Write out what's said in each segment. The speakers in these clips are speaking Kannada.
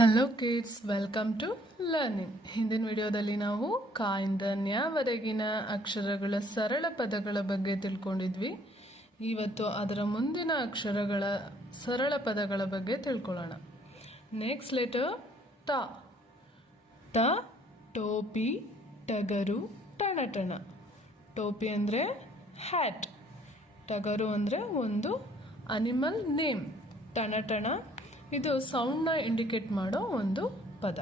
Hello kids welcome to learning ಹಿಂದಿನ ವಿಡಿಯೋದಲ್ಲಿ ನಾವು ಕಾಯಿಂದ ನ್ಯಾವರೆಗಿನ ಅಕ್ಷರಗಳ ಸರಳ ಪದಗಳ ಬಗ್ಗೆ ತಿಳ್ಕೊಂಡಿದ್ವಿ. ಇವತ್ತು ಅದರ ಮುಂದಿನ ಅಕ್ಷರಗಳ ಸರಳ ಪದಗಳ ಬಗ್ಗೆ ತಿಳ್ಕೊಳ್ಳೋಣ. ನೆಕ್ಸ್ಟ್ ಲೆಟರ್ ಟ. ಟ, ಟೋಪಿ, ಟಗರು, ಟಣಟಣ. ಟೋಪಿ ಅಂದರೆ ಹ್ಯಾಟ್ ಟಗರು ಅಂದರೆ ಒಂದು ಅನಿಮಲ್ ನೇಮ್ ಟಣಟಣ ಇದು ಸೌಂಡ್ನ ಇಂಡಿಕೇಟ್ ಮಾಡೋ ಒಂದು ಪದ.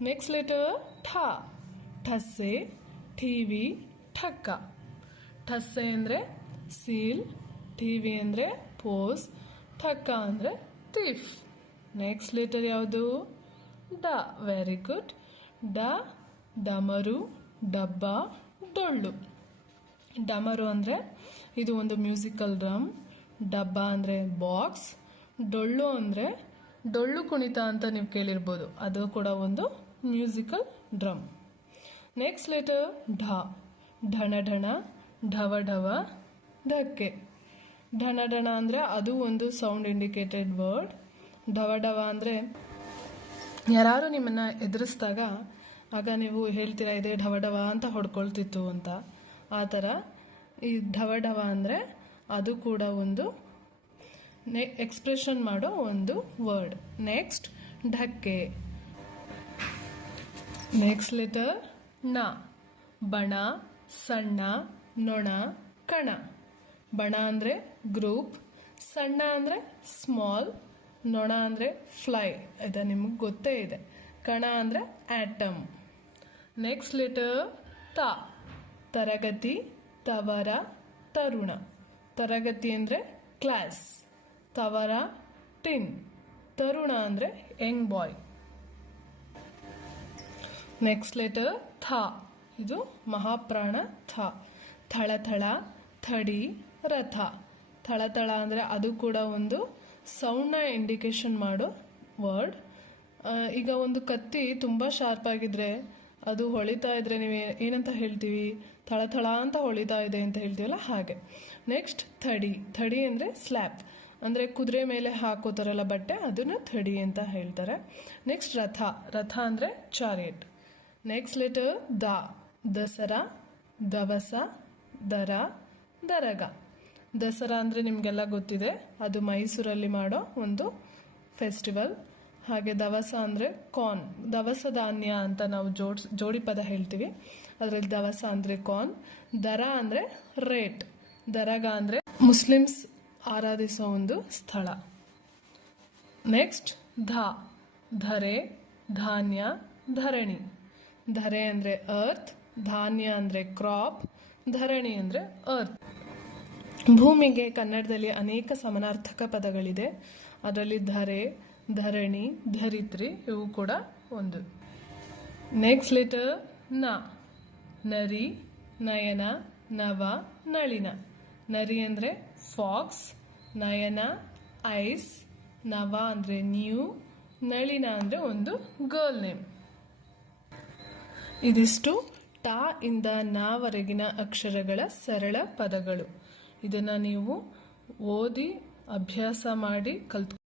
ನೆಕ್ಸ್ಟ್ ಲೆಟರ್ ಠ. ಠಸ್ಸೆ ಟಿವಿ ಠಕ್ಕ. ಠಸ್ಸೆ ಅಂದರೆ ಸೀಲ್ ಟಿವಿ ಅಂದರೆ ಪೋಸ್, ಠಕ್ಕ ಅಂದರೆ ತಿಫ್ ನೆಕ್ಸ್ಟ್ ಲೆಟರ್ ಯಾವುದು? ಡ. ವೆರಿ ಗುಡ್ ಡ. ಡಮರು, ಡಬ್ಬ, ಡೊಳ್ಳು. ಡಮರು ಅಂದರೆ ಇದು ಒಂದು ಮ್ಯೂಸಿಕಲ್ ಡ್ರಮ್ ಡಬ್ಬ ಅಂದರೆ ಬಾಕ್ಸ್ ಡೊಳ್ಳು ಅಂದರೆ ಡೊಳ್ಳು ಕುಣಿತ ಅಂತ ನೀವು ಕೇಳಿರ್ಬೋದು. ಅದು ಕೂಡ ಒಂದು ಮ್ಯೂಸಿಕಲ್ ಡ್ರಮ್. ನೆಕ್ಸ್ಟ್ ಲೆಟರ್ ಢ. ಢಣ ಢಣ, ಢವ ಢವ, ಢಕ್ಕೆ. ಢಣ ಢಣ ಅಂದರೆ ಅದು ಒಂದು ಸೌಂಡ್ ಇಂಡಿಕೇಟೆಡ್ ವರ್ಡ್ ಢವ ಢವ ಅಂದರೆ ಯಾರು ನಿಮ್ಮನ್ನು ಎದುರಿಸಿದಾಗ, ಆಗ ನೀವು ಹೇಳ್ತೀರಾ ಇದೆ ಢವ ಢವ ಅಂತ ಹೊಡ್ಕೊಳ್ತಿತ್ತು ಅಂತ. ಆ ಥರ ಈ ಢವ ಢವ ಅಂದರೆ ಅದು ಕೂಡ ಒಂದು ಎಕ್ಸ್ಪ್ರೆಷನ್ ಮಾಡೋ ಒಂದು ವರ್ಡ್. ನೆಕ್ಸ್ಟ್, ಢಕ್ಕೆ. ನೆಕ್ಸ್ಟ್ ಲೆಟರ್ನ ಬಣ, ಸಣ್ಣ, ನೊಣ, ಕಣ. ಬಣ ಅಂದರೆ ಗ್ರೂಪ್, ಸಣ್ಣ ಅಂದರೆ ಸ್ಮಾಲ್, ನೊಣ ಅಂದರೆ ಫ್ಲೈ. ಇದು ನಿಮಗೆ ಗೊತ್ತೇ ಇದೆ. ಕಣ ಅಂದರೆ ಆಟಮ್. ನೆಕ್ಸ್ಟ್ ಲೆಟರ್, ತ. ತರಗತಿ, ತವರ, ತರುಣ. ತರಗತಿ ಅಂದರೆ ಕ್ಲಾಸ್. ತವರ ಟಿನ್. ತರುಣ ಅಂದರೆ ಯಂಗ್ ಬಾಯ್. ನೆಕ್ಸ್ಟ್ ಲೆಟರ್ ಥ. ಇದು ಮಹಾಪ್ರಾಣ ಥ. ಥಳಥಳ, ಥಡಿ, ರಥ. ಥಳಥಳ ಅಂದರೆ ಅದು ಕೂಡ ಒಂದು ಸೌಂಡ್ನ ಇಂಡಿಕೇಶನ್ ಮಾಡೋ ವರ್ಡ್ ಈಗ ಒಂದು ಕತ್ತಿ ತುಂಬ ಶಾರ್ಪ್ ಆಗಿದ್ರೆ ಅದು ಹೊಳಿತಾ ಇದ್ರೆ ನೀವು ಏನಂತ ಹೇಳ್ತೀವಿ? ಥಳಥಳ ಅಂತ ಹೊಳಿತಾ ಇದೆ ಅಂತ ಹೇಳ್ತೀವಲ್ಲ ಹಾಗೆ. ನೆಕ್ಸ್ಟ್ ಥಡಿ. ಥಡಿ ಅಂದರೆ ಸ್ಲ್ಯಾಪ್ ಅಂದರೆ ಕುದುರೆ ಮೇಲೆ ಹಾಕೋತಾರಲ್ಲ ಬಟ್ಟೆ, ಅದನ್ನು ಥಡಿ ಅಂತ ಹೇಳ್ತಾರೆ. ನೆಕ್ಸ್ಟ್ ರಥ. ರಥ ಅಂದರೆ ಚಾರಿಯಟ್ ನೆಕ್ಸ್ಟ್ ಲೆಟರ್ ದ. ದಸರಾ, ದವಸ, ದರ, ದರಗ. ದಸರಾ ಅಂದರೆ ನಿಮಗೆಲ್ಲ ಗೊತ್ತಿದೆ. ಅದು ಮೈಸೂರಲ್ಲಿ ಮಾಡೋ ಒಂದು ಫೆಸ್ಟಿವಲ್ ಹಾಗೆ ದವಸ ಅಂದರೆ ಕಾರ್ನ್ ದವಸ ಧಾನ್ಯ ಅಂತ ನಾವು ಜೋಡ್ಸ್ ಜೋಡಿ ಪದ ಹೇಳ್ತೀವಿ. ಅದರಲ್ಲಿ ದವಸ ಅಂದರೆ ಕಾರ್ನ್ ದರ ಅಂದರೆ ರೇಟ್ ದರಗ ಅಂದರೆ ಮುಸ್ಲಿಮ್ಸ್ ಆರಾಧಿಸೋ ಒಂದು ಸ್ಥಳ. ನೆಕ್ಸ್ಟ್ ಧ. ಧರೆ, ಧಾನ್ಯ, ಧರಣಿ. ಧರೆ ಅಂದರೆ ಅರ್ಥ್ ಧಾನ್ಯ ಅಂದರೆ ಕ್ರಾಪ್ ಧರಣಿ ಅಂದರೆ ಅರ್ಥ್ ಭೂಮಿಗೆ ಕನ್ನಡದಲ್ಲಿ ಅನೇಕ ಸಮನಾರ್ಥಕ ಪದಗಳಿದೆ. ಅದರಲ್ಲಿ ಧರೆ, ಧರಣಿ, ಧರಿತ್ರಿ ಇವು ಕೂಡ ಒಂದು. ನೆಕ್ಸ್ಟ್ ಲೆಟರ್ನ. ನರಿ, ನಯನ, ನವ, ನಳಿನ. ನರಿ ಅಂದರೆ ಫಾಕ್ಸ್, ನಯನ, ಐಸ್, ನವ ಅಂದರೆ ನ್ಯೂ, ನಳಿನ ಅಂದರೆ ಒಂದು ಗರ್ಲ್ ನೇಮ್. ಇದಿಷ್ಟು ಟಾ ಇಂದ ನಾವರೆಗಿನ ಅಕ್ಷರಗಳ ಸರಳ ಪದಗಳು. ಇದನ್ನು ನೀವು ಓದಿ, ಅಭ್ಯಾಸ ಮಾಡಿ ಕಲ್ತ್